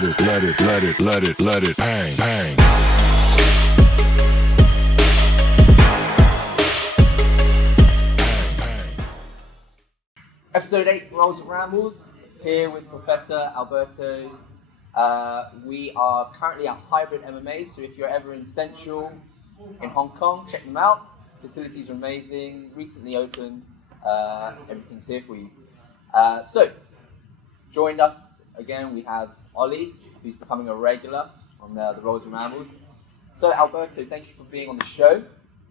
let it bang, bang. Episode 8, Rolls and Rambles, here with Professor Alberto. We are currently at Hybrid MMA, so if you're ever in Central, in Hong Kong, check them out. Facilities are amazing, recently opened, everything's here for you. So, joined us again, we have Ollie, who's becoming a regular on the Rolls and Rambles. So Alberto, thank you for being on the show.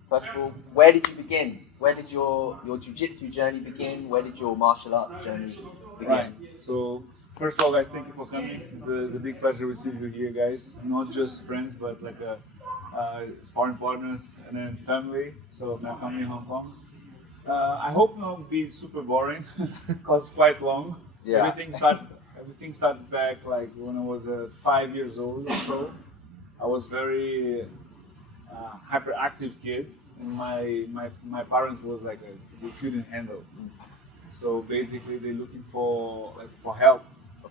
First of all, where did you begin? Where did your jiu-jitsu journey begin? Where did your martial arts journey begin? Right. So, first of all, guys, thank you for coming. It's a big pleasure to receive you here, guys. Not just friends, but like sparring partners and then family. So, my family in Hong Kong. I hope not be super boring, because it's quite long. Yeah. Everything started back like when I was 5 years old or so. I was very hyperactive kid. And my parents was like they couldn't handle. So basically they're looking for help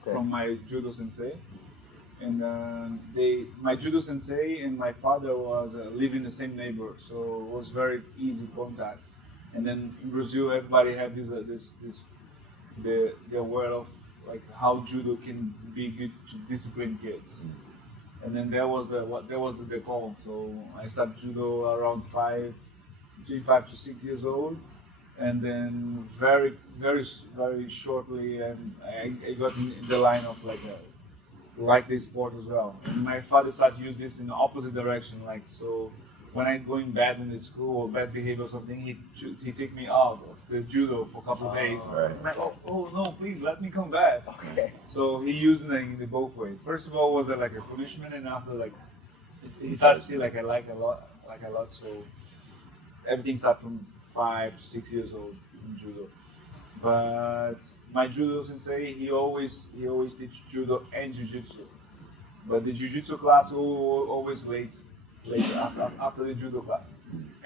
from my judo sensei. And my judo sensei and my father was living in the same neighbor, so it was very easy contact. And then in Brazil, everybody had they're aware of like how judo can be good to discipline kids. And then that was the call. So I started judo around between 5 to 6 years old, and then very shortly, and I got in the line of like this sport as well. And my father started to use this in the opposite direction, like so. When I'm going bad in the school or bad behavior or something, he take me out of the judo for a couple of days. Right. I'm like, oh no, please let me come back. Okay. So he used it in the both ways. First of all, was it like a punishment, and after he started to see I like a lot. So everything started from 5 to 6 years old in judo. But my judo sensei, he always teach judo and jiu-jitsu. But the jiu-jitsu class always late after the judo class.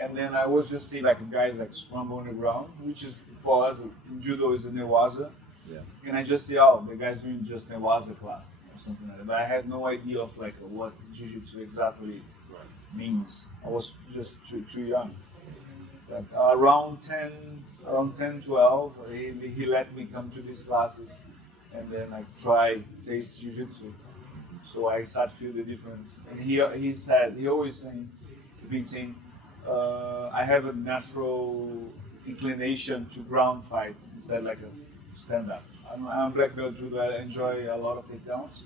And then I was just see guys scramble on the ground, which is for us in judo is a newaza. Yeah. And I just see the guys doing just newaza class or something like that. But I had no idea of what jiu-jitsu exactly means. I was just too young. But around 10, 12, he let me come to these classes, and then I try taste jiu-jitsu. So I started to feel the difference. And he always been saying, I have a natural inclination to ground fight instead a stand up. I'm a black belt judo. I enjoy a lot of takedowns.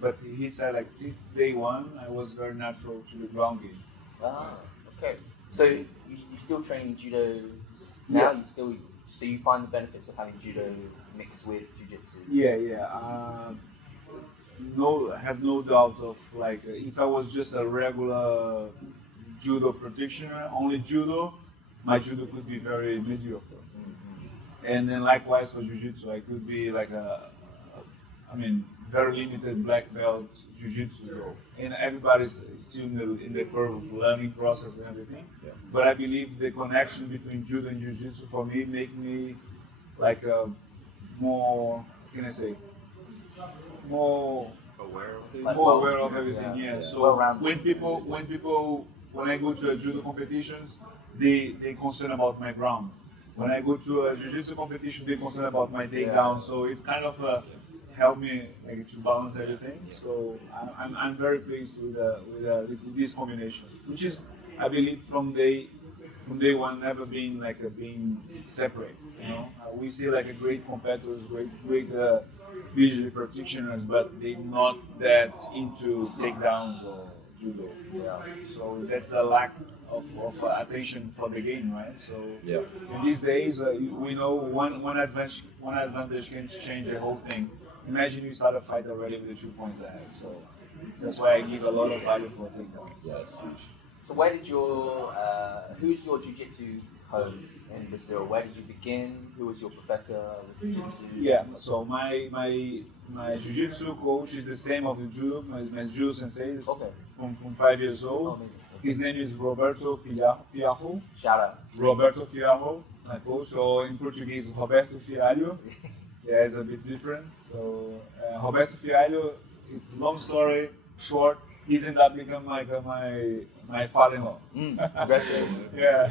But he said since day one, I was very natural to the ground game. Ah, okay. So you still train judo now? Yeah. So you find the benefits of having judo mixed with jiu-jitsu? Yeah. I have no doubt of if I was just a regular judo practitioner, only judo, my judo could be very mediocre. And then likewise for jiu-jitsu, I could be very limited black belt jiu-jitsu though. And everybody's still in the curve of learning process and everything. Yeah. But I believe the connection between judo and jiu-jitsu for me make me more, what can I say? More aware of everything. Yeah. So when I go to a judo competitions, they concerned about my ground. When I go to a jiu-jitsu competition, they concerned about my takedown. So it's kind of help me to balance everything. So I'm very pleased with this combination, which is I believe from day one never been being separate. You know, we see a great competitors, great visual practitioners, but they're not that into takedowns or judo. Yeah. So that's a lack of attention for the game, right? So in these days, we know one advantage can change the whole thing. Imagine you start a fight already with the 2 points ahead. So that's why I give a lot of value for takedowns. Yes. So who's your jiu-jitsu coach in Brazil? Where did you begin? Who was your professor with jiu-jitsu? Yeah, so my jiu-jitsu coach is the same of the judo, my judo sensei from 5 years old. Okay. His name is Roberto Fialho. Shout out. Roberto Fialho, my coach, or in Portuguese, Roberto Fialho. Yeah, it's a bit different. So Roberto Fialho, it's long story short. He's ended up becoming like my father-in-law. Congratulations. Yeah.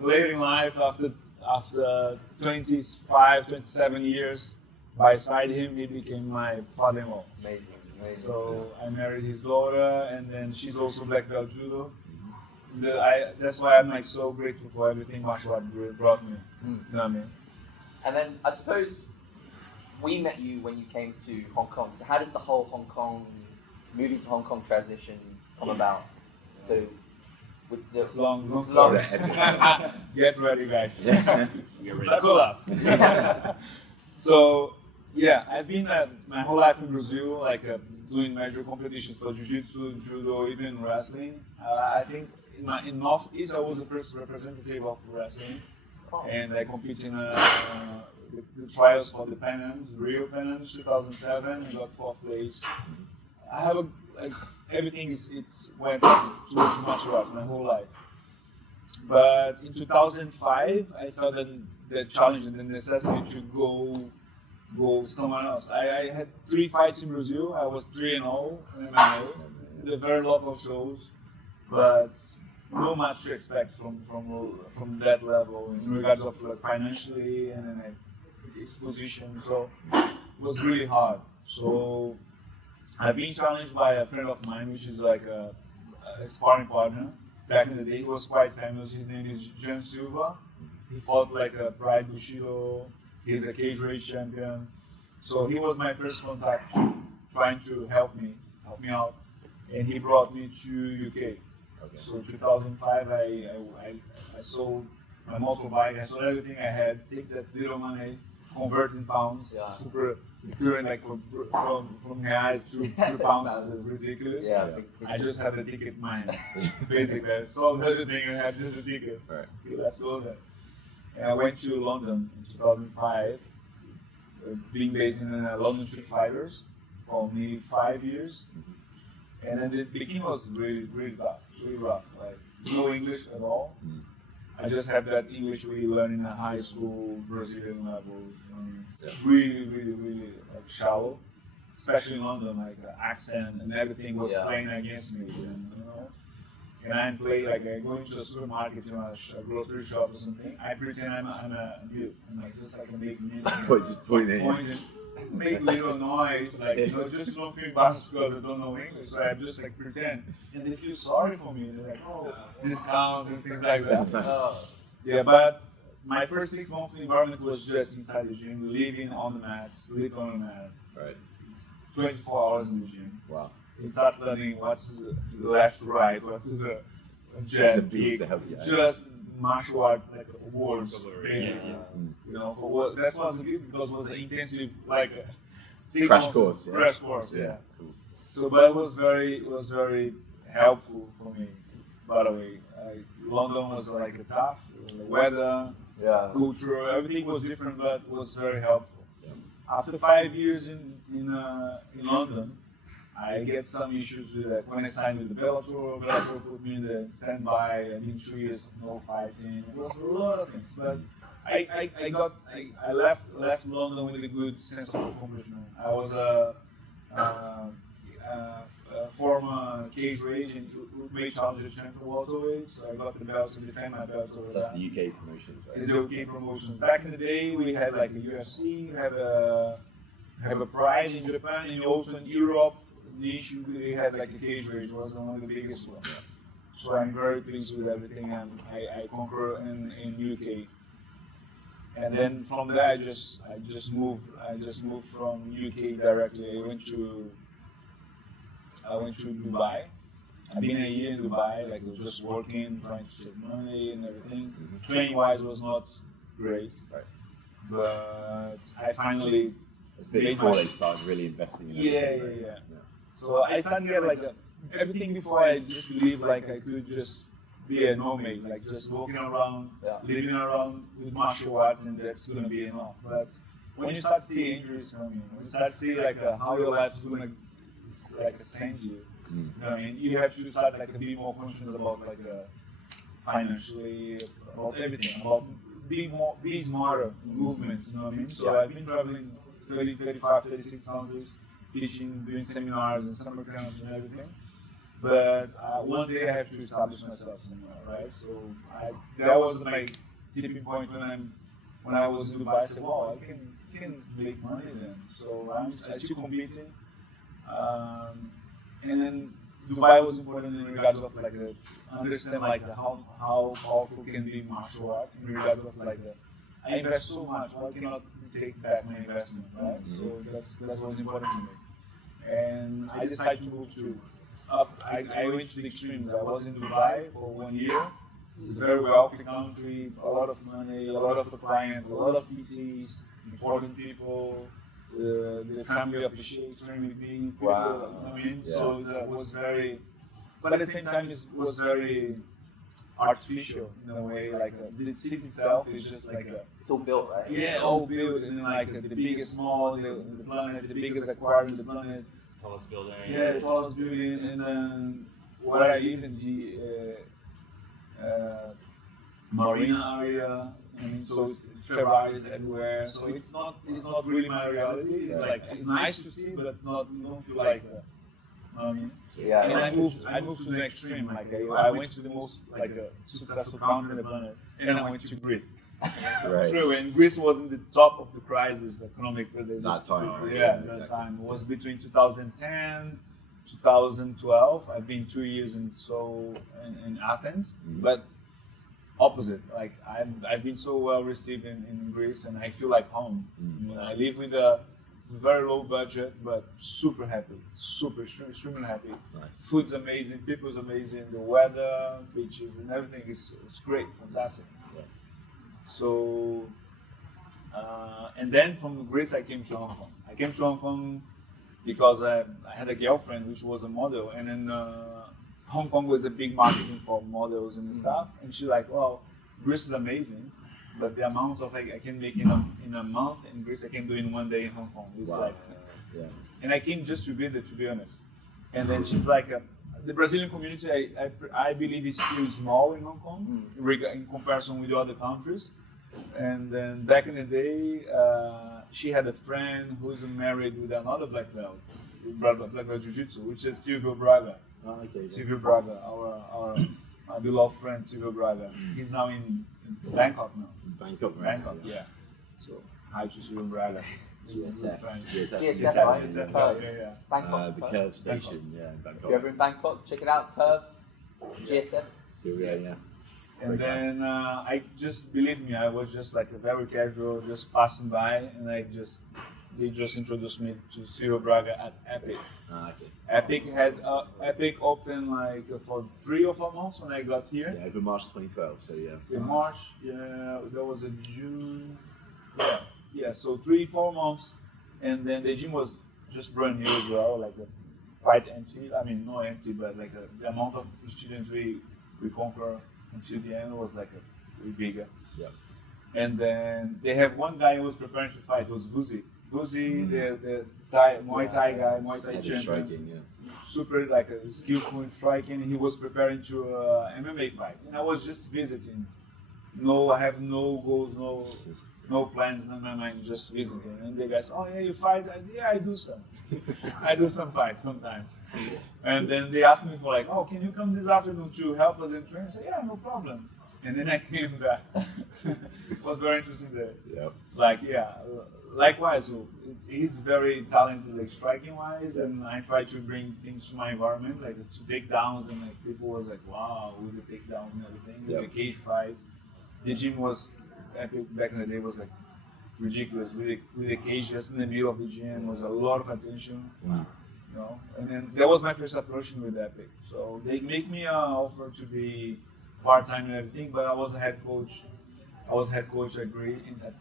Later in life, after 25, 27 years beside him, he became my father-in-law. Amazing. So I married his daughter, and then she's also black belt judo. That's why I'm like so grateful for everything martial art brought me. You know what I mean? And then I suppose we met you when you came to Hong Kong. So how did the whole moving to Hong Kong transition come about? So with the It's long story. Get ready, guys. Buckle up. So yeah, I've been my whole life in Brazil, like doing major competitions for jiu-jitsu, judo, even wrestling. I think in Northeast I was the first representative of wrestling, and I competed in the trials for the Pan Ams, Rio Pan Ams 2007, and got 4th place. I have everything it's went towards martial arts my whole life. But in 2005, I felt that the challenge and the necessity to go somewhere else. I had 3 fights in Brazil. I was 3-0 in MMA. The very local shows, but not much to expect from that level in regards of like financially and then exposition. So it was really hard. So I've been challenged by a friend of mine, which is like a sparring partner. Back in the day, he was quite famous. His name is Jean Silva. He fought like a Pride Bushido. He's a cage race champion. So he was my first contact, trying to help me out. And he brought me to UK. Okay. So 2005, I sold my motorbike. I sold everything I had. Take that little money, convert in pounds. Yeah. Super equivalent, like from reais to pounds is ridiculous. Yeah. I just had the ticket in my hand. Basically, I sold everything and had just the ticket. Right. Okay, let's go there. And I went to London in 2005, being based in London Street Fighters for maybe 5 years. And then the beginning was really, really tough, really rough. Like no English at all. I just had that English we learn in a high school Brazilian levels. It's really, really, really like shallow. Especially in London, like the accent and everything was playing against me. And I play like I go into a supermarket to a grocery shop or something. I pretend I'm a mute. I'm like just like a big mute. Just pointing. Make little noise, like just don't feel embarrassed because I don't know English. So I just like pretend, and they feel sorry for me. They're like, oh, discounts and things like that. Yeah, but my first 6 months of environment was just inside the gym, living on the mat, sleeping on the mat. Right. It's 24 hours in the gym. Wow. You start learning what's left, right, what's a jab, kick, just martial art like words, basically. For what that's what's good because it was an intensive like a crash course. Crash course, yeah. Cool. So, but it was very helpful for me. By the way, London was like a tough the weather, culture, everything was different, but it was very helpful. After 5 years in London, I get some issues with that. When I signed with the Bellator put me in the standby. I did 2 years no fighting. It was a lot of things, but I left London with a good sense of accomplishment. I was a former cage rage and weight challenger champion welterweight, so I got the belt to defend my belt over So that's the UK promotions, right? It's the UK promotions. Back in the day, we had like a UFC, have a Pride in Japan, and also in Europe. The issue we had like a cage rage was one of the biggest ones. So I'm very pleased with everything I conquer in UK. And then from there I just moved from UK directly. I went to Dubai. I've been a year in Dubai, like just working, trying to save money and everything. Training wise was not great. Right. But I finally It's been before they started really investing in it. Yeah. So I started get like everything before I just believed like I could just be a nomad, like just walking around, living around with martial arts, and that's gonna be enough. But when you start seeing injuries coming, when you start seeing like how your life is gonna like send you, you know what I mean? You have to start like be more conscious about like financially, about everything, about be smarter in movements. You know what I mean? So I've been traveling 30, 35, 36 countries. teaching, doing seminars and summer camps and everything. But one day I have to establish myself somewhere, right? So that was my tipping point when I was in Dubai. I said, "Wow, I can make money then." So I'm still competing, and then Dubai was important in regards of like understand like how powerful can be martial art in regards of like I invest so much, why cannot take back my investment, right? So that was important to me, and I decided to move to. I went to the extremes. I was in Dubai for 1 year. It's a very wealthy country, a lot of money, a lot of clients, a lot of PTs, important people, the family of the sheikh trained with me. People, Wow. you know what I mean? Yeah. So that was very, but at the same time, it was very artificial in a way. Like the city itself is just like It's all built, right? yeah, all built in like the biggest mall in the planet, the biggest aquarium in the planet. Tallest building. Yeah, the tallest building, and then where I live in the marina area. I mean, so it's Ferraris everywhere. So it's not really my reality. It's like it's nice to see, but it's not. You don't feel like. I mean, Yeah. and I moved to the extreme. Like I went to the most like successful country in the planet, and I went to Greece. Right. True, and Greece was in the top of the crisis, economic. That time, right? Yeah, Yeah, that exactly. time. It was between 2010, 2012. I've been 2 years in in Athens, but opposite. Like I've been so well received in Greece, and I feel like home. I live with a very low budget, but super happy, extremely happy. Nice. Food's amazing, people's amazing, the weather, beaches, and everything is great, fantastic. Yeah. So, and then from Greece, I came to Hong Kong. I came to Hong Kong because I had a girlfriend which was a model, and then Hong Kong was a big marketing for models and stuff. And she's like, "Well, Greece is amazing, but the amount of I can make in a month in Greece, I can do in 1 day in Hong Kong." It's Wow. like, Yeah. and I came just to visit, to be honest. And then she's like, the Brazilian community, I believe is still small in Hong Kong in comparison with other countries. And then back in the day, she had a friend who's married with another black belt, black belt jiu-jitsu, which is Silvio Braga. Oh, okay. Silvio Braga, our beloved friend Silvio Braga. He's now in Bangkok now. Bangkok, right? Bangkok, yeah. So hi to Silvio Braga. GSF. GSF, GSF, right? GSF, Curve. yeah. Bangkok. The Curve. Curve Station, yeah, in If Bangkok. you're ever in Bangkok, check it out. Curve. GSF. Syria, yeah. And then I just, believe me, I was just like a very casual, just passing by, and they just introduced me to Silvio Braga at Epic. Ah, okay. Epic opened like for 3 or 4 months when I got here. Yeah, open March 2012, so yeah. In March, yeah, that was in June. Yeah, so 3-4 months, and then the gym was just brand new as well, like quite empty. I mean, not empty, but like the amount of students we conquer until the end was like way bigger. Yeah. And then they have one guy who was preparing to fight. It was Vuzi, the Thai, Muay Thai guy, Muay Thai Head of champion. striking, yeah. Super like skillful in striking. He was preparing to MMA fight, and I was just visiting. I have no goals, no plans in my mind, just visiting. And the guys, "Oh yeah, you fight?" Yeah, I do some. I do some fights sometimes. And then they asked me for like, "Oh, can you come this afternoon to help us in training?" I said, "Yeah, no problem." And then I came back. It was very interesting day. Yeah. Like likewise, so he's very talented, like striking wise, and I try to bring things to my environment, like to takedowns, and like people was like, "Wow," with the takedowns and everything, the cage fights. The gym was Epic back in the day was like ridiculous with the cage just in the middle of the gym. Was a lot of attention, you know. And then that was my first approach with Epic. So they make me an offer to be part-time and everything, but I was a head coach. I was head coach at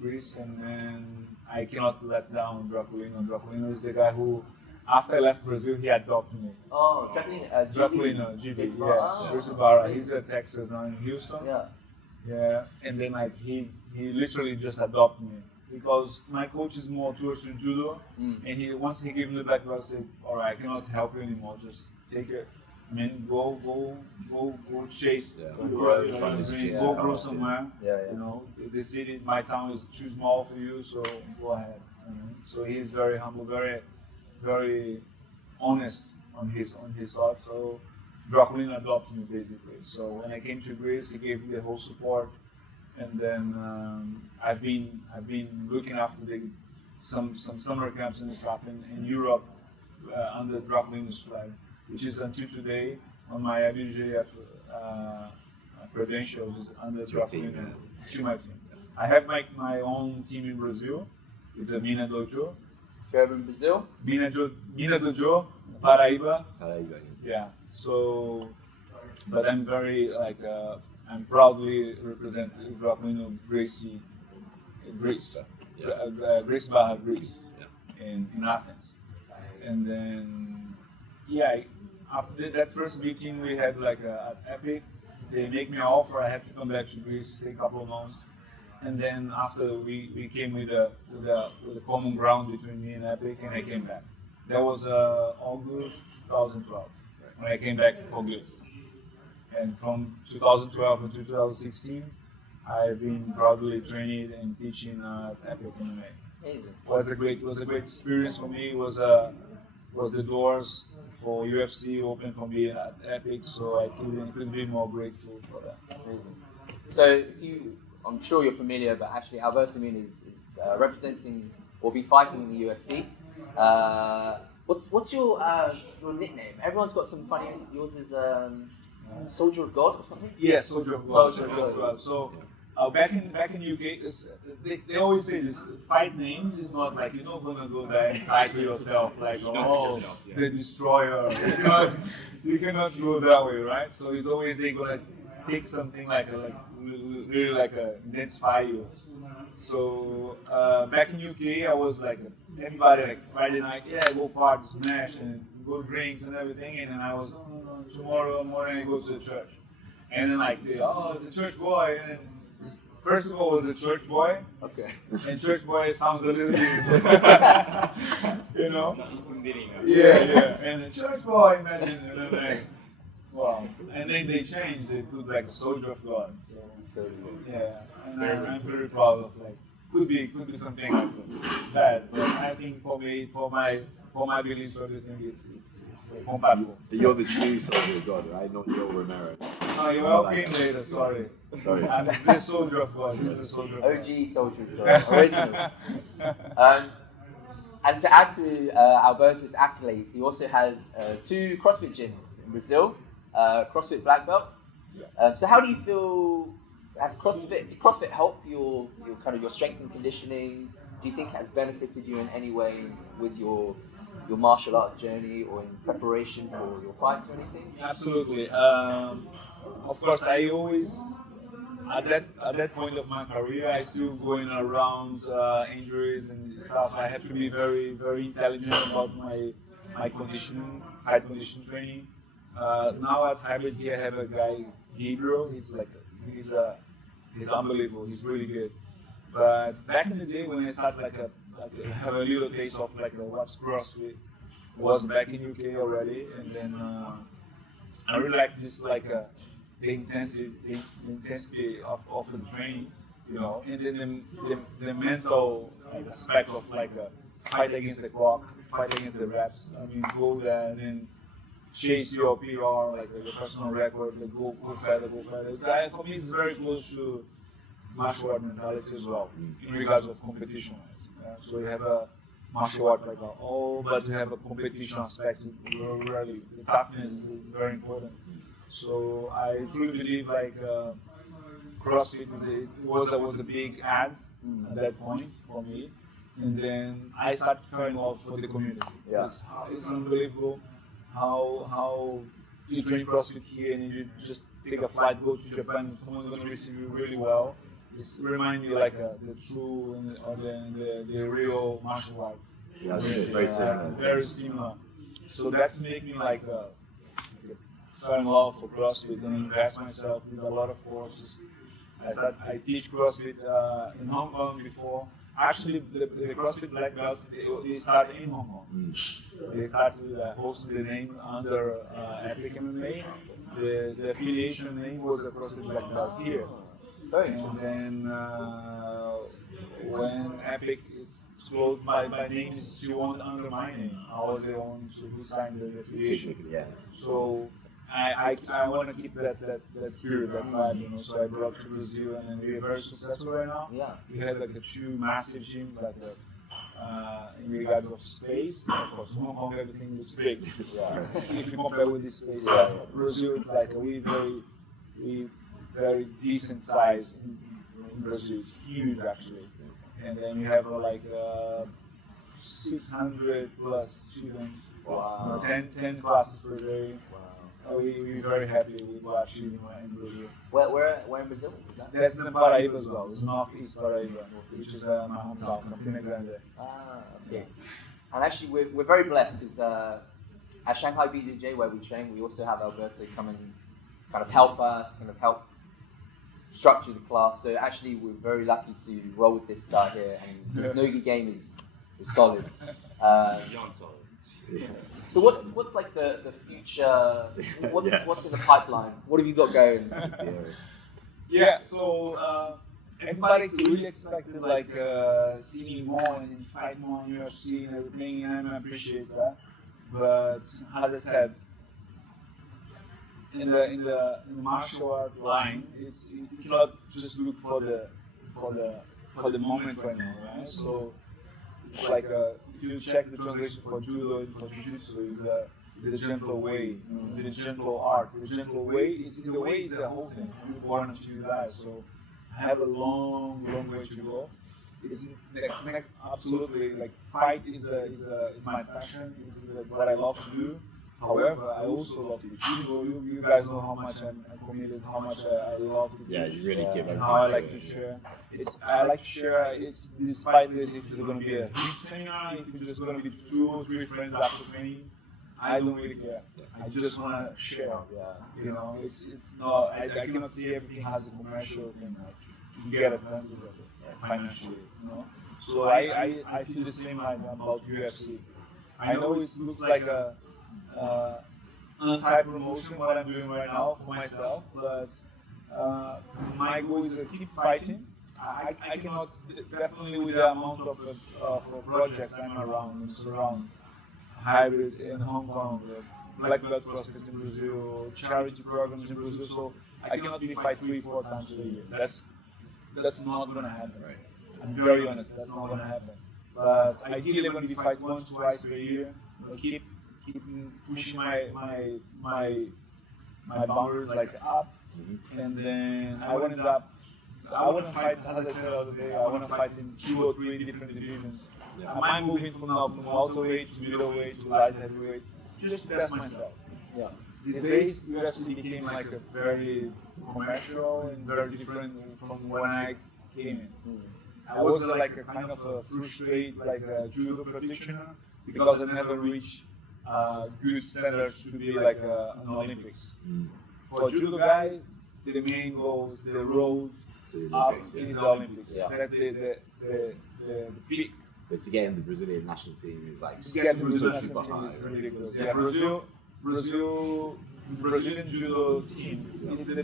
Greece, and then I cannot let down Draculino. Draculino is the guy who, after I left Brazil, he adopted me. Oh, Draculino, GB, Oh. yeah. Bruce Barra. He's at Texas now in Houston. Yeah. Yeah, and then like he literally just adopted me because my coach is more towards judo, and once he gave me the black belt, I said, "All right, I cannot help you anymore. Just take it. I mean, go chase, go grow somewhere. Yeah. You know, the city, my town is too small for you, so go ahead." So he's very humble, very, very honest on his thoughts. So Draculino adopted me basically. So when I came to Greece, he gave me the whole support, and then I've been looking after some summer camps and stuff in Europe under Draculino's flag, which is until today on my IBJJF credentials is under Draculino to my team. I have my own team in Brazil. It's a Mina Dojo. You're in Brazil? Mina Dojo, Paraíba. Paraíba. Yeah. So, but I'm very I'm proudly represent Draculino Greece Barra Greece in Athens, and then after that first meeting we had at Epic. They make me an offer. I have to come back to Greece, stay a couple of months, and then after we came with a common ground between me and Epic, and I came back. That was August 2012 when I came back for good. And from 2012 to 2016, I've been proudly training and teaching at Epic MMA. Amazing. Was a great experience for me. Was the doors for UFC open for me at Epic, so I couldn't be more grateful for that. Amazing. So I'm sure you're familiar, but actually Alberto Mina is representing or be fighting in the UFC. What's your nickname? Everyone's got some funny. Yours is Soldier of God or something? Yeah, Soldier of God. So back in UK, they always say this: fight names is not like you're not gonna go there and title yourself like the Destroyer. You cannot go that way, right? So it's always they gonna take something really identify you. So back in UK, I was like everybody Friday night, go party, smash, and go drinks and everything, and then I was tomorrow morning I go to the church, and then the church boy, and then first of all was a church boy, okay, and church boy sounds a little bit, and the church boy, imagine, and then wow, and then they changed, they put Soldier of God, so and I'm very proud of could be something like that, but I think for my beliefs, everything is compatible. But you're the true Soldier of God, right? Not your Romero. No, you all came later, sorry. I'm the Soldier of God. He's a Soldier of God. OG Soldier of God, original. And to add to Alberto's accolades, he also has 2 CrossFit gyms in Brazil, CrossFit Black Belt. So how do you feel? Did CrossFit help your strength and conditioning? Do you think it has benefited you in any way with your martial arts journey or in preparation for your fights or anything? Absolutely. Of course, I always at that point of my career, I still going around injuries and stuff. I have to be very very intelligent about my fight conditioning training. Now at Hybrid here, I have a guy Gabriel. He's unbelievable. He's really good. But back in the day when I started have a little taste of what's CrossFit, was back in UK already, and then I really like this the intensity of the training, and then the mental aspect of fight against the clock, fight against the reps. I mean, go there and then chase your PR, your personal record, go further. For me, it's very close to martial art mentality as well, in regards of competition. So you have a martial art but you have a competition aspect. Really, the toughness is very important. So I truly believe CrossFit was a big ad at that point for me, and then I started falling in love for the community. Yeah. It's unbelievable how you train CrossFit here and you just take a flight, go to Japan, and someone's going to receive you really well. It reminds me the true and the real martial art. Yeah, very similar. Very similar. So that's made me fall in love for CrossFit and invest myself with a lot of courses. I teach CrossFit in Hong Kong before. Actually, the CrossFit Black Belts, they started in Hong Kong. They started hosting the name under Epic MMA. The affiliation name was a CrossFit Black Belt here. And then when Epic is closed, my name is still under my name. I was the one who signed the affiliation. Yeah. So I want to keep that spirit, that vibe, you know. So I brought to Brazil, and we're very successful right now. Yeah. We had like two massive gyms, like in regards of space. Of course, Hong Kong everything looks big. Yeah. If you compare with this space, Brazil is like we very decent size in Brazil. It's huge actually, and then you have like 600 plus students. Wow. 10 classes per day. Wow. We're very happy with what we're doing in Brazil. Where in Brazil? Is that? That's in Paraíba as well. It's northeast Paraíba, which is my hometown, Campina Grande. Ah, okay. And actually, we're very blessed because at Shanghai BJJ, where we train, we also have Alberto come and kind of help us, structure the class. So actually, we're very lucky to roll with this guy here, and his nogi game is solid. Beyond solid. So what's like the future? What's in the pipeline? What have you got going? Yeah, so everybody really expected like see me more and fight more in UFC and everything, and I appreciate that. But as I said, in the martial art line, you cannot just look for the moment right now, right? So it's like if you check the translation for judo and for jiu-jitsu, it's a gentle way, the gentle art. The gentle way is in the way is a whole thing. You're born until you die, so I have a long way to go. It's absolutely like fight is my passion. It's what I love to do. However, I also love to judo. You guys know how much I'm committed, how much I love to do. Yeah, you really give everything. How I like to share. I like to share. It's despite this, if it's going to be a huge seminar, if it's just going to be 2 or 3 friends after training, I don't really care. I just want to share. Yeah. You know, it's not. I cannot see everything as a commercial thing. To get advantage of it financially. You know. So I feel the same about UFC. I know it looks like a anti-promotion what I'm doing right now for myself, but my goal is to keep fighting. I cannot, definitely with the amount of projects I'm around hybrid in Hong Kong, black belt CrossFit in Brazil, charity programs in Brazil, so I cannot be fight 3-4 times a year. That's not gonna happen. Right? I'm very honest, that's not gonna happen. But ideally I'm gonna be fight 1-2 per year, keep pushing my boundaries like up, and then I want to fight, as I said the other day, I want to fight in 2 or 3 different divisions. I'm moving from welterweight to middleweight to light heavyweight, just to test myself. Yeah. These days, UFC became like a very commercial and very different from when I came in. I was like a kind of a frustrated judo practitioner because I never reached good standards to be like an Olympics. For a judo guy, the main goal is the road up is the Olympics. Yeah. That's the peak. But to get in the Brazilian national team is like To get the Brazilian super national team high. is ridiculous. Yeah, Brazilian judo team. It's the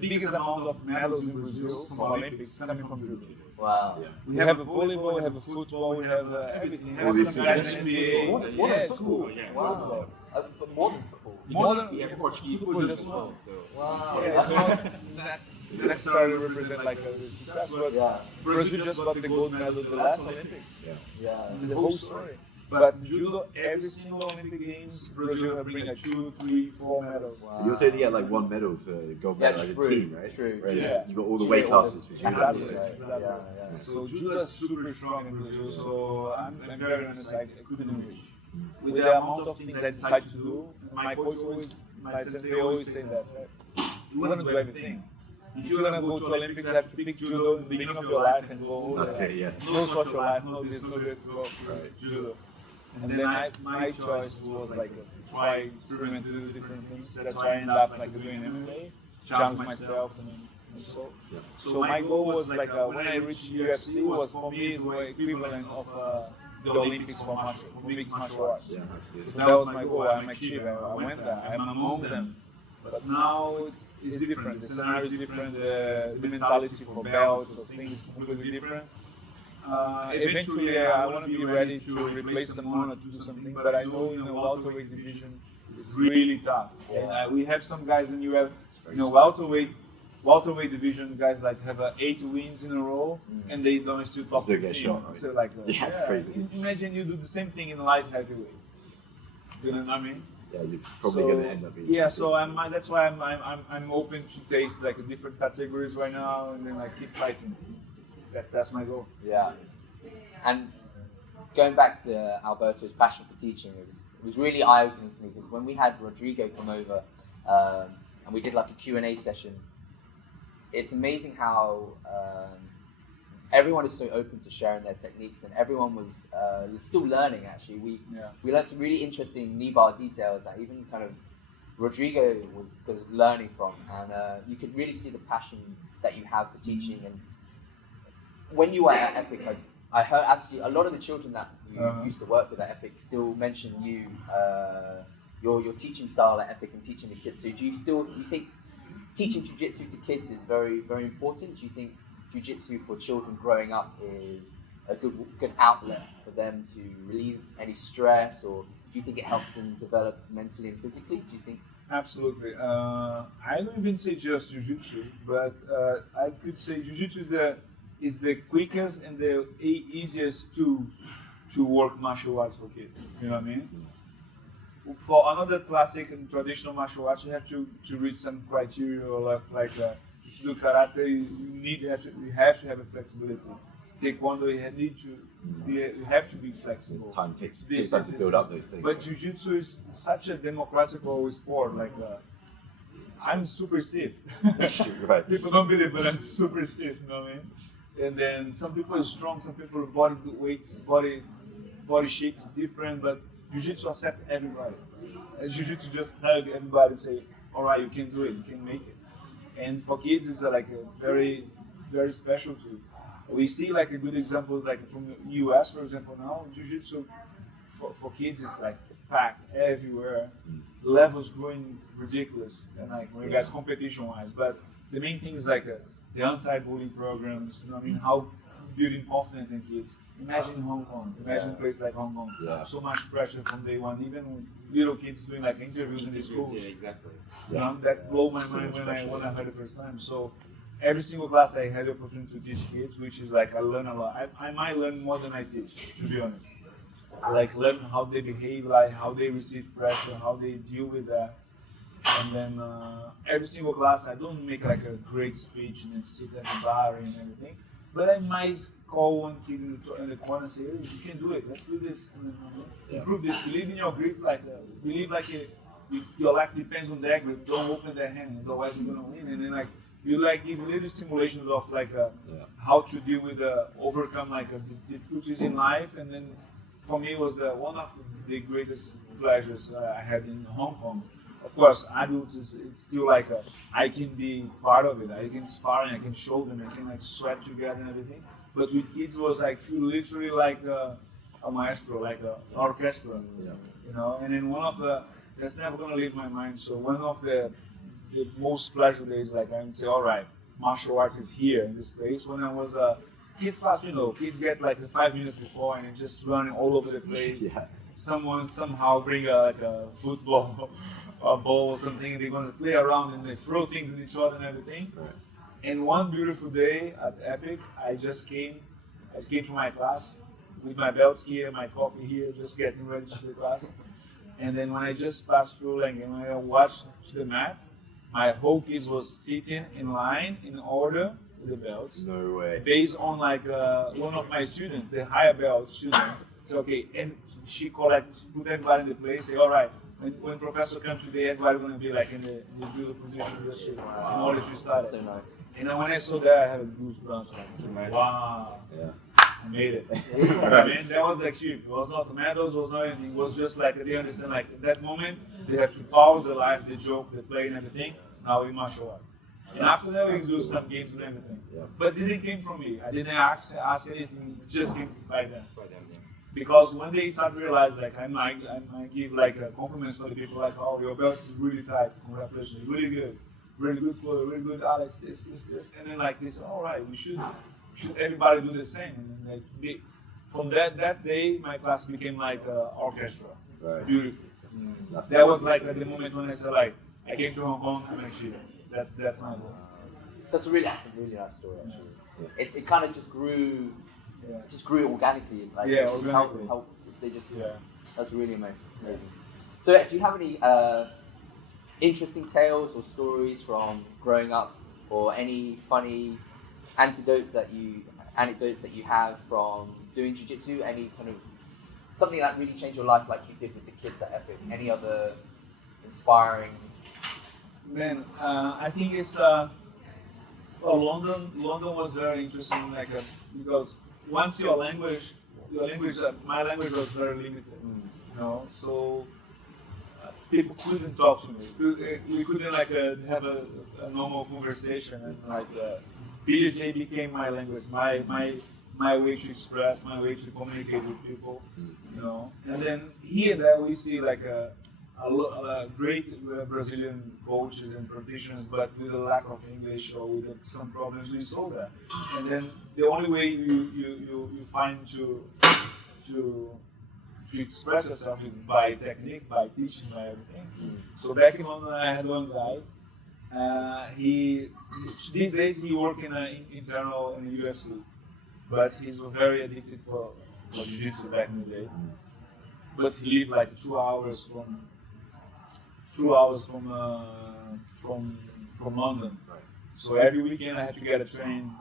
biggest amount of medals in Brazil from Olympics coming from judo. Wow. Yeah. We have a volleyball, we have a football, we have everything. We All these have some guys things. in NBA. More than Yeah, it's football. cool. Yeah. Wow. But more than football. More than Portuguese football just well. So. Wow. Yeah, it's not that necessarily represent like a success, but Yeah. Brazil just got the gold medal at the last Olympics. Yeah. The whole story. But judo, every single Olympic Games, Brazil have bring like 2, 3, 4 medals. Wow. You also only get like 1 medal for gold medal as a true, team, right? true. Whereas Yeah. you've got all the Judo weight classes for judo. Exactly. Yeah, Exactly. yeah. So judo is super strong in Brazil, so I'm very honest, I couldn't reach. With the amount of things I decided to do, my sensei always say that, you want to do everything. If you're gonna go to Olympics, you have to pick judo in the beginning of your life and go That's it, yeah. no social life, no this, go judo. And then my choice was like try experiment, do different things. That's why I ended up like doing MMA, challenge myself, and so. So my goal was like when I reached UFC was for me the equivalent of the Olympics for mixed martial arts. Yeah, absolutely. So that was my goal. I'm achieving. I went there. I'm among them. But now it's different. The scenario is different. The mentality for belts or things is completely different. Eventually, I want to be ready to replace someone or to do something, but I know in the welterweight division it's really tough. And we have some guys in UF, welterweight division guys like have 8 wins in a row, and they don't still top 15. Shot, right? So like, it's crazy. Imagine you do the same thing in light heavyweight. You know what I mean? Yeah, you're probably going to end up being champion. So that's why I'm open to taste like different categories right now, and then like keep fighting. That's my goal. Yeah, and going back to Alberto's passion for teaching, it was really eye-opening to me, because when we had Rodrigo come over and we did like a Q&A session, it's amazing how everyone is so open to sharing their techniques, and everyone was still learning. Actually, we learned some really interesting knee bar details that even kind of Rodrigo was kind of learning from, and you could really see the passion that you have for teaching. And when you were at Epic, I heard actually a lot of the children that you used to work with at Epic still mention your teaching style at Epic and teaching the kids. So do you think teaching jiu-jitsu to kids is very, very important? Do you think jiu-jitsu for children growing up is a good outlet for them to relieve any stress, or do you think it helps them develop mentally and physically? Do you think? Absolutely. I don't even say just jiu-jitsu, but I could say jiu-jitsu is the quickest and the easiest tool to work martial arts for kids. You know what I mean? For another classic and traditional martial arts, you have to reach some criteria, or like if you do karate, you have to have a flexibility. Taekwondo, you have to be flexible. Time takes time to build up those things. But jiu-jitsu is such a democratical sport. Like I'm super stiff. Right. People don't believe, but I'm super stiff. You know what I mean? And then some people are strong, some people body weights, body shape is different, but jiu-jitsu accepts everybody. Jiu-jitsu just hug everybody and say, all right, you can do it, you can make it. And for kids, it's like a very, very special tool. We see like a good example, like from the US, for example, now, jiu-jitsu for kids is like packed everywhere. Levels growing ridiculous, and like when you guys competition-wise. But the main thing is like the anti-bullying programs, you know what I mean? How building confidence in kids. Imagine Hong Kong, imagine a place like Hong Kong. Yeah. So much pressure from day one, even with little kids doing like interviews in the schools. Yeah, exactly. That blew my mind when I heard the first time. So every single class I had the opportunity to teach kids, which is like I learn a lot. I might learn more than I teach, to be honest. Like learn how they behave, like how they receive pressure, how they deal with that. And then every single class, I don't make like a great speech and then sit at the bar and everything. But I might call one kid in the corner and say, hey, you can do it, let's do this. And then, improve this, believe in your grip, believe your life depends on that grip, don't open that hand, otherwise you're gonna win. And then you give little simulations of how to deal with, overcome difficulties in life. And then for me it was one of the greatest pleasures I had in Hong Kong. Of course, adults, it's still I can be part of it. I can spar and I can show them, I can sweat together and everything. But with kids, it was feel literally like a maestro, like an orchestra, you know. And then that's never gonna leave my mind. So one of the most pleasure days, I can say, all right, martial arts is here in this place. When I was kids class, kids get 5 minutes before and just running all over the place. Someone somehow bring a football. A ball or something, they're going to play around and they throw things at each other and everything. Right. And one beautiful day at Epic, I came to my class with my belt here, my coffee here, just getting ready to the class. And then when I just passed through, and when I watched the mat, my whole kids was sitting in line in order with the belts. No way. Based on one of my students, the higher belt student. So okay, and she put everybody in the place, say, all right, when professor comes today, everybody going to be in the judo position just in order to start it. So nice. And then when I saw that, I had goosebumps. Wow, I made it. And that was achieved. It was not medals, was not anything. It was just they understand in that moment, they have to pause the life, the joke, the play and everything. Now we martial art. And after that, we do some games and everything. Yeah. But it didn't come from me. I didn't ask anything, it just came by them. Because when they start to realize, I might give compliments to the people, oh, your belt is really tight, congratulations, really good color, really good, Alex, this. And then they say, all right, we should should everybody do the same? And like from that day, my class became like orchestra, beautiful. That was like the moment when I said like I came to Hong Kong, I'm actually that's my goal. So that's a really nice story actually. It kind of just grew organically. Like organically. How they just that's really amazing. So do you have any interesting tales or stories from growing up, or any funny anecdotes that you have from doing jiu-jitsu? Any kind of something that really changed your life, like you did with the kids at Epic? Any other inspiring? Man, I think it's London was very interesting, like because once my language was very limited, you know, so people couldn't talk to me. We couldn't like have a normal conversation, and like BJJ became my language, my way to express, my way to communicate with people, you know. And then here that we see like a great Brazilian coaches and practitioners, but with a lack of English or with some problems, we solve that. And then the only way you find to express yourself is by technique, by teaching, by everything. So back in London, I had one guy. These days he works in internal in the UFC, but he's very addicted for jiu-jitsu back in the day. But he lived like 2 hours from London. So every weekend I had to get a train,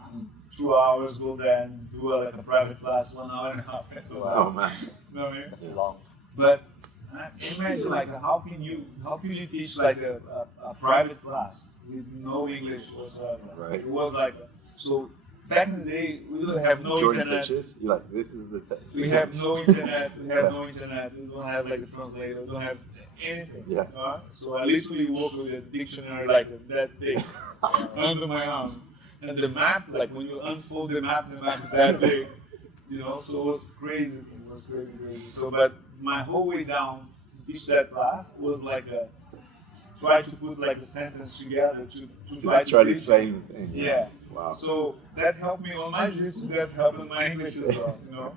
2 hours, go there and do like a private class, 1 hour and a half. Oh man, you know what I mean? That's long. But imagine like how can you teach like a private class with no English whatsoever? Right. It was like so. Back in the day, we don't have no Jordan internet. Pictures, you're like, this is the We have no internet. We don't have like a translator. We don't have anything. Yeah. So at least we work with a dictionary like that big under my arm. And the map, like when you unfold the map is that big. You know, so it was crazy. Crazy. So, but my whole way down to teach that class was like try to put like a sentence together to try to explain the thing. Yeah. Wow. So that helped me on my jiu-jitsu, that helped in my English as well, you know.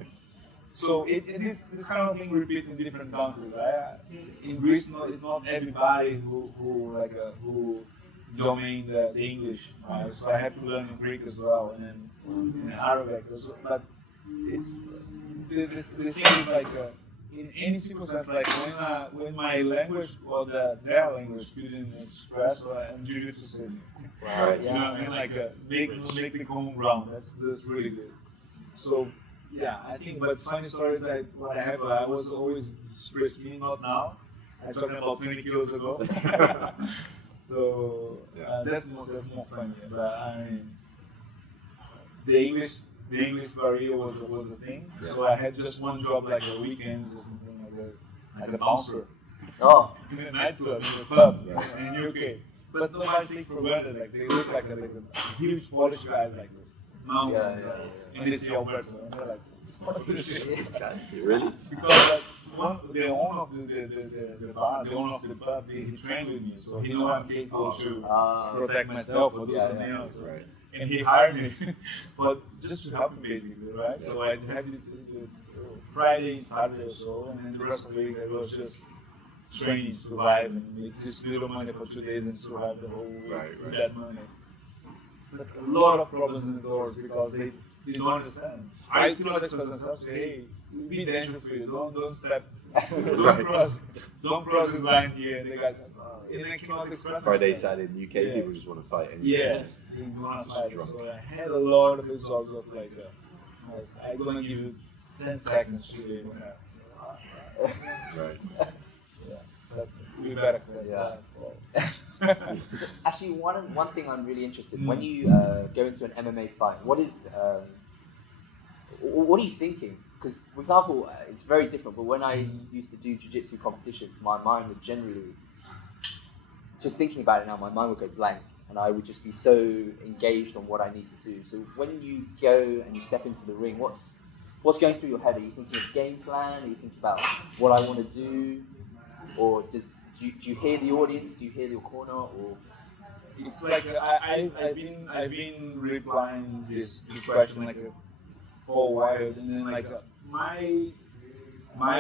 So it is this kind of thing repeat in different countries. Right? In Greece, it's not everybody who domain the English. Right? So I have to learn in Greek as well, and then in Arabic as well. But the thing is like in any circumstance, like when my language or their language couldn't express, and jiu-jitsu said, Right. you know what I mean? Like make the common ground. That's really good. So yeah, I think. But funny stories, I was always super skinny, not now. I'm talking about 20 kilos ago. So that's more funny. But I mean, the English barrier was a thing. Yeah. So I had just one job, like a weekend or something like a bouncer. Oh. In a nightclub, in a pub in the UK. But nobody takes for granted. Like they look like a huge Polish guys like this. Mountain. And they see Alberto, and they're like, what's this shit? Really? Because like the owner of the bar, the owner of the pub, he trained with me, so he knows I'm capable to protect myself or do something else. Right. And he hired me for just to help him basically, right? Yeah. So I had this Friday, Saturday or so, and then the rest of the week I was just training, survive, and make just little money for 2 days and survive the whole week with that money. But a lot of problems in the doors because they don't understand. I cannot express myself, say, hey, be dangerous for you, don't step, don't cross this line here. And the guys like, oh, and I cannot express Friday, myself. Saturday in the UK, people just want to fight. Yeah, they want to fight. So I had a lot of examples of like, I'm gonna give you 10 seconds today. Right. But we better. So actually, one thing I'm really interested in, when you go into an MMA fight, what are you thinking? Because, for example, it's very different, but when I used to do jiu-jitsu competitions, my mind would generally, just thinking about it now, my mind would go blank, and I would just be so engaged on what I need to do. So when you go and you step into the ring, what's going through your head? Are you thinking of game plan? Are you thinking about what I want to do? Or do you hear the audience? Do you hear your corner? Or it's like I've been replying this question like for a while, and then like my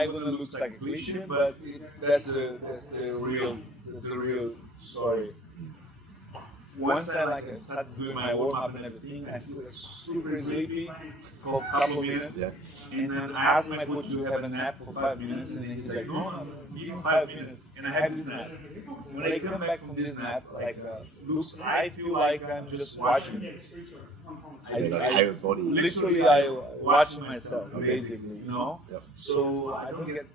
gonna looks like a cliche, but that's the real story. Once I start doing my warm up and everything, I feel like super sleepy for a couple of minutes. Yeah. And then I asked my coach to have a nap for 5 minutes, and then he's like, no, give me 5 minutes. And I have this nap. When I come back from this nap, I feel like I'm just watching it. Literally, I watching myself, basically, you know? Yep. So I don't get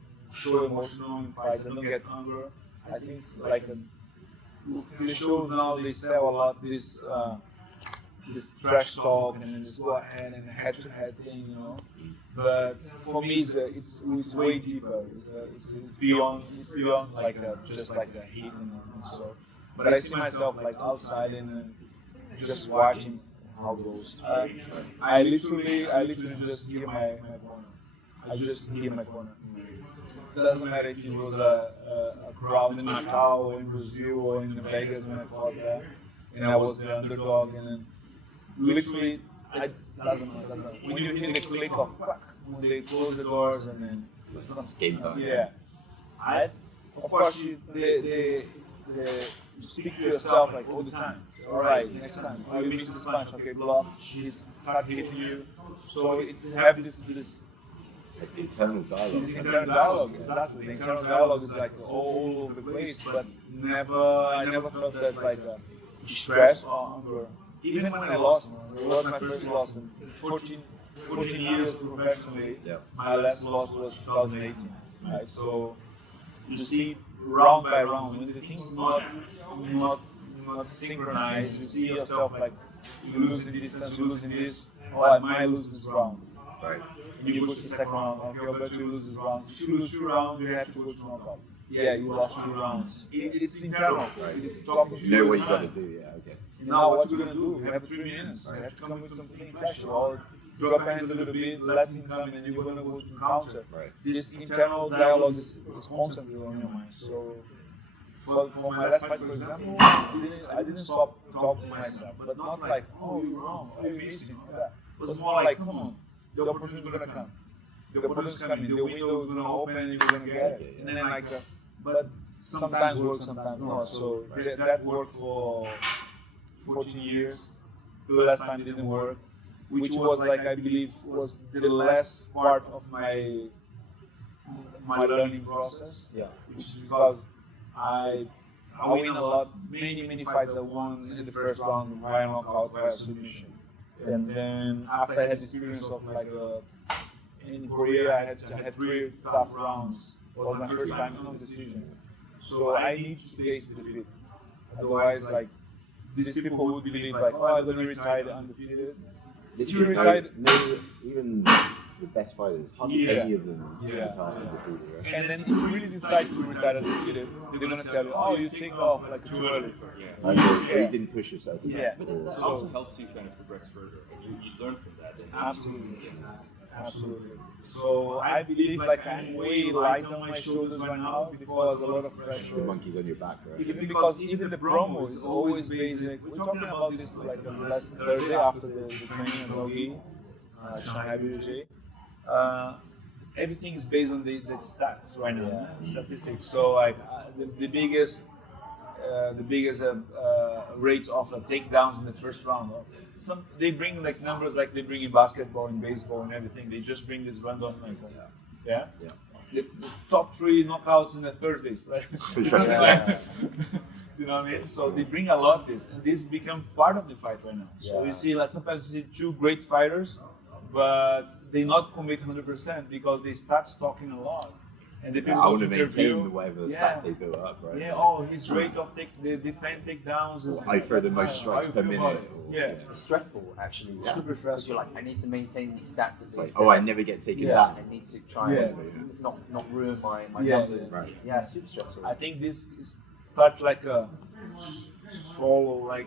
so emotional in fights, I don't get anger. I think the shows now, they sell a lot this trash talk and then just go ahead and head-to-head thing, you know. But for me, it's way deeper. It's beyond like just like the heat and so. But I see myself like outside and just watching how it goes. I literally just hear my corner. I just hear my corner. It doesn't matter if it was a crowd in Macau or in Brazil or in Vegas when I fought there, and I was the underdog, and then literally, doesn't matter. When you hear the click of clack, when they close the doors, and then It's game time. yeah. Of course, you speak to yourself like all the time. All right, next time. Oh, you missed this punch. Okay, block. He's start hitting you. So it have this Internal dialogue. this internal dialogue. Exactly. The internal dialogue is like all over the place, but I never felt that like stress or anger. Even when I lost, it was my first loss in 14 years professionally. Yeah. My last loss was 2018. Right? So you see round by round, when the things not synchronized, you see yourself like you're losing distance, you're losing this. Oh, I might lose this round. Right. And you go to the second round. Okay, Alberto, you lose this round. If you lose 2 rounds, you have to go to knockout. Yeah, you lost 2 rounds. It's internal. Right? It's talking to You know what you all got the to time. do. Yeah. Okay. Now what you're gonna do? You have 3 minutes. You have to come with something pressure, or drop your hands a little bit, let him come, and you're gonna go to counter. Right. This internal dialogue is constantly on your mind. So for my last fight, for example, I didn't stop talking to myself, but not like, oh, you're wrong, oh, you're missing. Yeah. It was more like, come on, the opportunity is gonna come. The opportunity is coming. The window is gonna open, and you're gonna get it. And then but sometimes works, sometimes not. So that worked for 14 years. The last time it didn't work, which was like, I believe, was the last part of my learning process. Yeah. Which is because I win a lot, many fights I won in the first round via knockout, via submission. And then after I had the experience of in Korea, I had 3 tough rounds. It was my first time in a decision. So I need to taste defeat. Otherwise, these people would believe oh, I'm gonna retire undefeated. Literally, even the best fighters, hardly any of them retire undefeated. Right? And then if you really decide to retire undefeated, they're gonna tell you, oh, you take off too early. Or you didn't push yourself enough. Yeah. But it also helps you kind of progress further, and you learn from that. And Absolutely. Absolutely. So I believe I'm way light on my shoulders right now. Before there's a lot of The pressure. monkey's on your back, right? Even because even the promo is always basic. We're talking about this last Thursday after the training at Logi, Shanghai BJJ. Everything is based on the stats right now, statistics. So the biggest rate of takedowns in the first round. They bring numbers like they bring in basketball and baseball and everything. They just bring this random yeah. The top 3 knockouts in the Thursdays, right? You know what I mean? So they bring a lot of this, and this become part of the fight right now. So you see, sometimes you see 2 great fighters, but they not commit 100% because they start talking a lot. And the people I want to interview, maintain whatever stats they built up, right? Yeah, oh, his rate of the defense takedowns is... I throw the most strikes per minute. It's stressful, actually. Yeah. Super stressful. Because you're like, I need to maintain these stats. It's like, I never get taken back. I need to try and not ruin my numbers. Right. Yeah, super stressful. I think this is start a solo,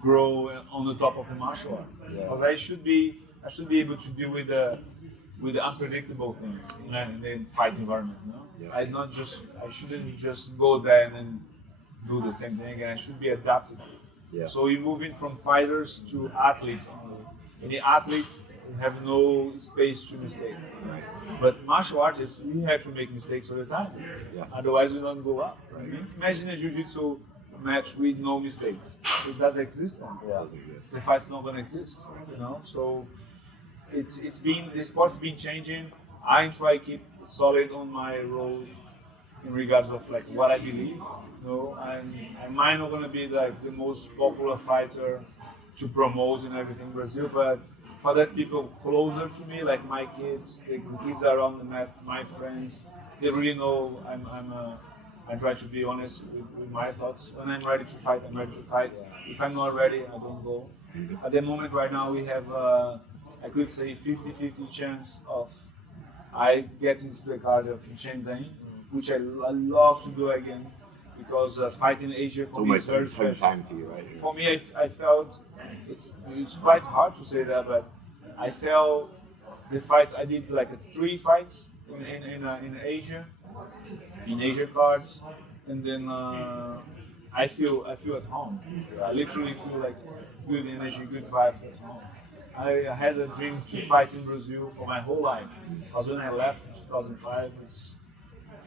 grow on the top of the martial art. Because I should be able to deal with the unpredictable things in the fight environment. No? I shouldn't just go there and then do the same thing, and I should be adapted Yeah. So we're moving from fighters to athletes only. And the athletes have no space to mistake. Right. But martial artists, we have to make mistakes all the time. Yeah. Otherwise, we don't go up. Right? Imagine a jiu-jitsu match with no mistakes. It doesn't exist then. Yeah. Doesn't exist. The fight's not gonna exist. So it's been the sport's been changing. I try to keep solid on my role in regards of like what I believe. I might not gonna be like the most popular fighter to promote and everything in Brazil, but for that people closer to me, like my kids, the kids around the mat, my friends, they really know I try to be honest with my thoughts. When I'm ready to fight, I'm ready to fight. If I'm not ready, I don't go. At the moment right now, we have, I could say 50-50 chance of I get into the card of Shenzhen, which I love to do again, because fighting in Asia for me is very special. Time for you, right? For me, I felt it's quite hard to say that, but I felt the fights I did like 3 fights in Asia, in Asia cards, and then I feel at home. I literally feel like good energy, good vibe at home. I had a dream to fight in Brazil for my whole life. Because when I left in 2005, it's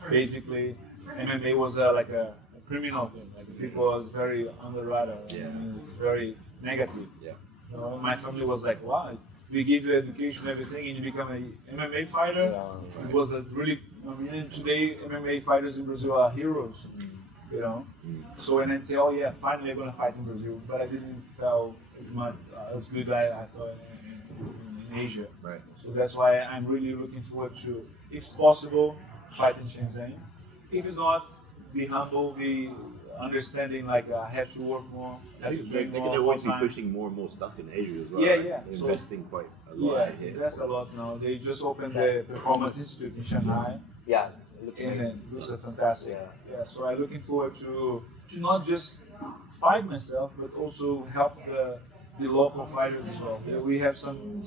basically MMA was like a criminal thing. Like people was very under the radar. Yeah. I mean, it's very negative. Yeah. My family was like, "Wow, we give you education, everything, and you become an MMA fighter." Yeah. It was a really. I mean, today MMA fighters in Brazil are heroes. So when I say, "Oh yeah, finally I'm gonna fight in Brazil," but I didn't feel as much as good I thought in Asia. Right. So that's why I'm really looking forward to, if it's possible, fight in Shenzhen. If it's not, be humble, be understanding. Like I have to work more, have to They're train going more. to always be more time. pushing more and more stuff in Asia as well. Yeah, right? yeah. They're So- investing quite a lot Yeah, here. that's a lot now. They just opened the Performance Institute in Shanghai, Yeah. It looks and amazing. it looks fantastic. Yeah. Yeah, so I'm looking forward to not just fight myself, but also help the local fighters as well. Yeah, we have some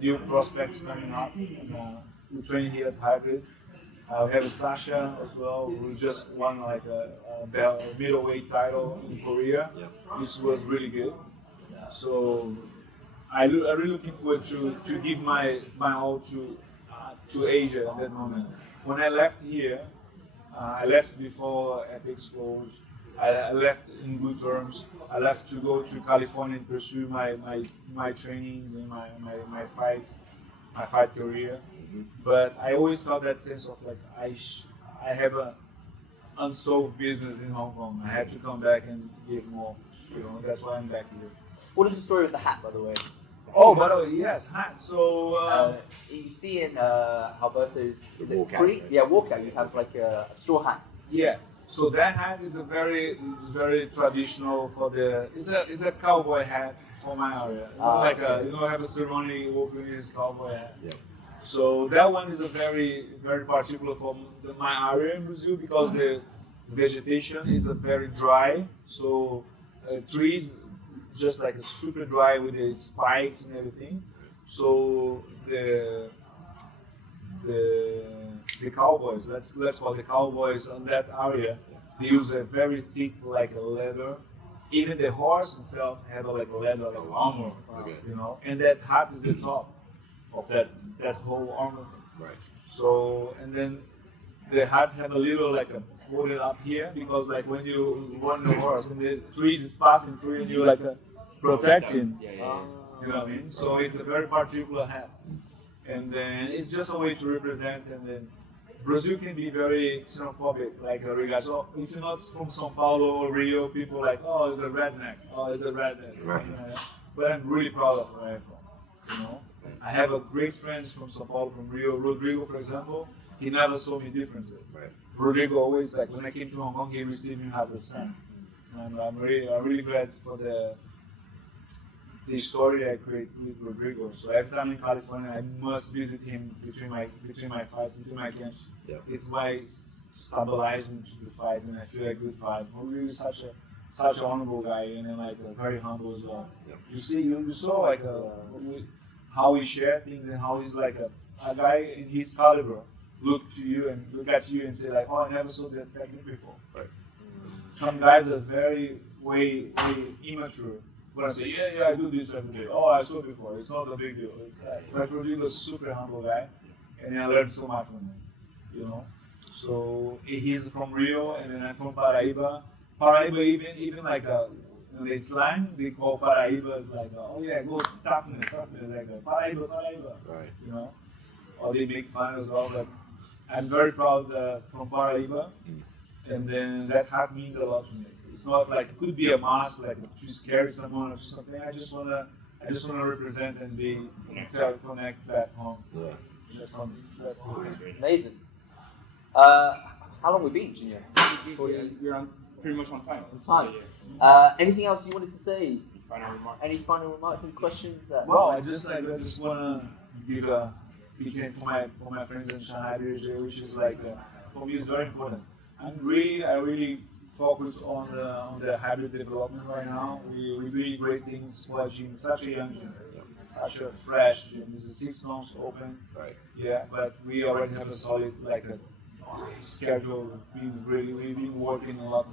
new prospects coming up. And, we train here at Hybrid. We have Sasha as well, who just won like a middleweight title in Korea, which was really good. So I'm really looking forward to give my all to Asia at that moment. When I left here, I left before Epic's closed. I left in good terms. I left to go to California and pursue my training and my fight career. But I always felt that sense of like I have a unsolved business in Hong Kong. I have to come back and give more. That's why I'm back here. What is the story with the hat, by the way? Oh, by the way, yes, hat. So You see in Alberto's is it walkout, pre? right? Yeah, walkout. You have like a straw hat. yeah. So that hat is very traditional for the. It's a cowboy hat for my area. Like have a ceremony walking in his cowboy hat. Yeah. So that one is a very particular for my area in Brazil because the vegetation is a very dry. So trees just like super dry with the spikes and everything. So the cowboys, let's call the cowboys on that area, they use a very thick like a leather. Even the horse itself have a leather like armor, Okay. and that hat is the top of that whole armor thing. Right. So and then the hat have a little like a folded up here because like when you run the horse and the trees is passing through and you like protecting. Yeah. You know what I mean? So it's a very particular hat. And then it's just a way to represent. And then Brazil can be very xenophobic, like regards, if you're not from São Paulo or Rio, people like, oh, it's a redneck, Right. something like that. But I'm really proud of where I'm from, I have a great friends from São Paulo, from Rio. Rodrigo, for example, he never saw me differently. Right. Rodrigo always, like, when I came to Hong Kong, he received me as a son. And I'm really glad for the story I create with Rodrigo. So every time in California, I must visit him between my fights, between my camps. Yeah. It's my stabilizing to the fight, and I feel a good vibe. Rodrigo is such an honorable guy, and then like very humble as well. Yeah. You see, you saw like how he shared things and how he's like a guy in his caliber look at you and say like, oh, I never saw that technique before. Right. some guys are way immature. When I say, yeah, I do this every day. Oh, I saw before. It's not a big deal. It's like Rodrigo's a super humble guy, and I learned so much from him. You know, so he's from Rio, and then I'm from Paraíba. Paraíba, even like in the slang, they call Paraíba as like, oh yeah, go toughness, like Paraíba. Right. You know, or they make fun as well. But I'm very proud from Paraíba, and then that hat means a lot to me. It's not like it could be a mask, like to scare someone or something. I just wanna represent and connect back home. Yeah. That's fun. That's cool. Amazing. How long we been, Junior? We're on pretty much on time. On time. Anything else you wanted to say? Final remarks. Any final remarks? Any questions? Well, I just wanna give a big thank for my friends in Shanghai, which is like for me is very important. I really focus on the hybrid development right now. We're doing great things for a gym, such a young gym, such a fresh gym. This is 6 months open, Right. yeah, but we already have a solid schedule. We've been working a lot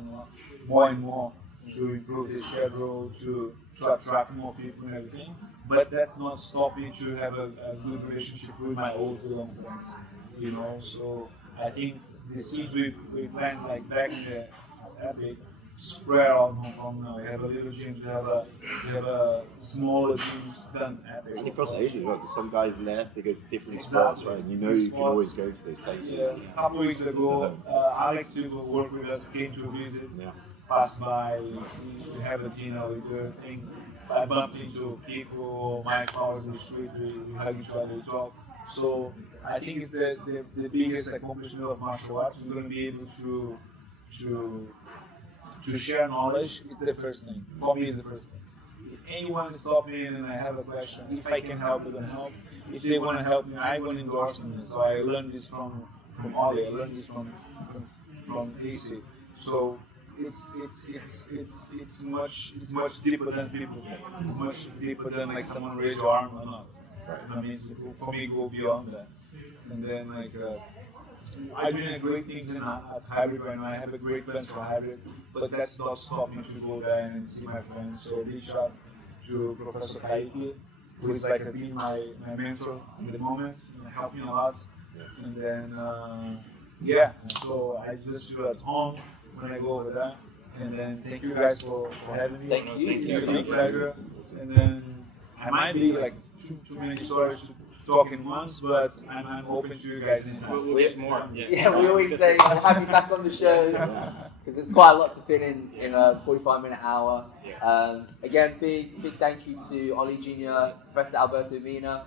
more and more to improve the schedule, to attract more people and everything. But that's not stopping to have a good relationship with my old long friends, you know. So I think the seeds we planted like back in the Epic spread out Hong Kong now. We have a little gym, we have a smaller gyms than Epic. And across Asia as well, because some guys left, they go to different spots, right? And you know you can always go to those places. Yeah, a couple of weeks ago, Alex, who worked with us, came to visit. Yeah. Passed by, we have a dinner, we do a thing. I bumped into people, my cars in the street, we hug each other, we talk. So I think it's the biggest accomplishment of martial arts. We're going to be able to share knowledge. It's the first thing. For me, it's the first thing. If anyone stops me and I have a question, if I can help, I'm going to help. If they want to help me, I'm going to endorse them. So I learned this from Ollie. I learned this from AC. So it's much deeper than people think. It's much deeper than like someone raise your arm or not. I mean, for me, go beyond that. And then I'm doing great things at Hybrid right now. I have a great plan for Hybrid, but that's not stopping me to go there and see my friends. So big shout to Professor Kaiki, who is like being my mentor in the moment, and helped me a lot. And then so I just feel at home when I go over there. And then thank you guys for having me. Thank you. It's a big pleasure. And then I might be like too many stories to talk in once, but I'm open to you guys anytime. We'll get more. Yeah, we always say we'll have you back on the show because it's quite a lot to fit in a 45-minute hour. Again, big thank you to Ollie Jr., Professor Alberto Mina.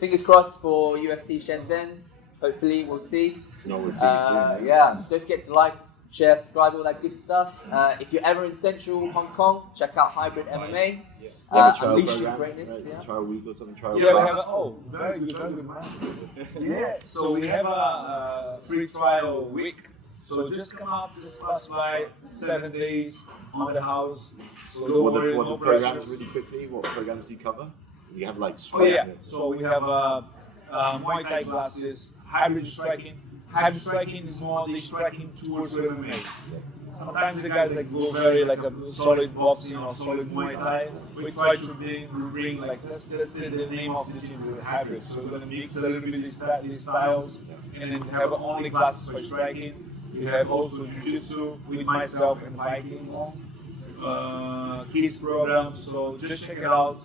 Fingers crossed for UFC Shenzhen. Hopefully, we'll see. No, we'll see you soon. Yeah, don't forget to like, share, subscribe, all that good stuff. If you're ever in central Hong Kong, check out Hybrid MMA. Unleash your greatness. Right? Yeah. Trial week or something. Trial Yeah, we class. have very good, man. Yeah, so we have a free trial week. So just come out, just pass by 7 days on the house. So don't worry, What no the programs pressure. really quickly? What programs do you cover? You have like Oh yeah, so we have Muay Thai classes, hybrid striking. Hybrid striking is more the striking towards MMA. Sometimes the guys go very like a solid boxing or solid Muay Thai. We try to bring like that's the name of the team, the hybrid. So we're gonna mix a little bit these styles, and then have only classes for striking. We have also jiu-jitsu with myself and Viking, kids program. So just check it out.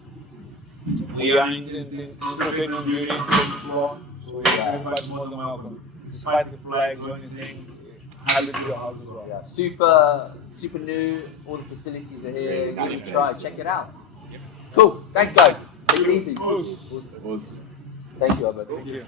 We are in the entertainment building, 4th floor. So everybody's more than welcome. Despite the flag or anything, I live in your house as well. Yeah, super new. All the facilities are here. Give it a try. Check it out. Cool. Thanks, guys. Take it easy. Peace. Thank you, Albert. Thank you.